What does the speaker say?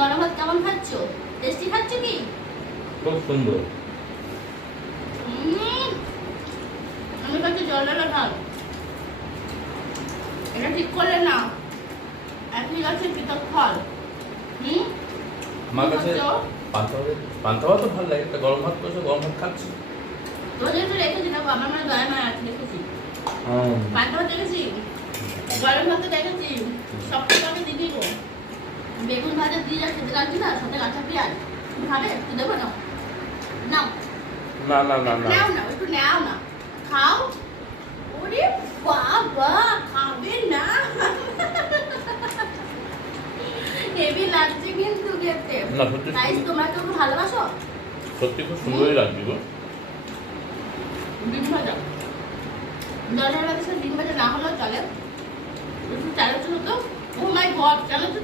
গরম ভাত কেমন খাচ্ছ? টেস্টি খাচ্ছ কি? খুব সুন্দর। আমি খাচ্ছি জল ঢালা ভাত। এটা ঠিক করলে না, একই গাছের পৃথক ফল। আমার কাছে পান্তা ভাত তো ভালো লাগে, একটা গরম ভাত করছে, গরম ভাত খাচ্ছি। তোদের তো রেখেছি না, আমার মানে দয়া মায়া আছে, দেখেছি পান্তা ভাত দেখেছি, গরম ভাত দেখেছি, সব কিছু আমি দিদি গো। বেগুন ভাজা দিয়ে যা খেতে লাগছে না, সাথে কাঁচা পেঁয়াজ খাবে? একটু দেবো না? নাও না না না না, নাও না, একটু নাও না, খাও। ওরে বাবা, খাবে না? হেভি লাগছে কিন্তু খেতে। না সত্যি গাইস, তোমরা কেউ ভালোবাসো? সত্যি খুব সুন্দরই লাগছে গো। ডিম ভাজা, জলের ভাতের সাথে ডিম ভাজা না হলেও চলে, একটু চালের জন্য তো। ও মাই গড, চালের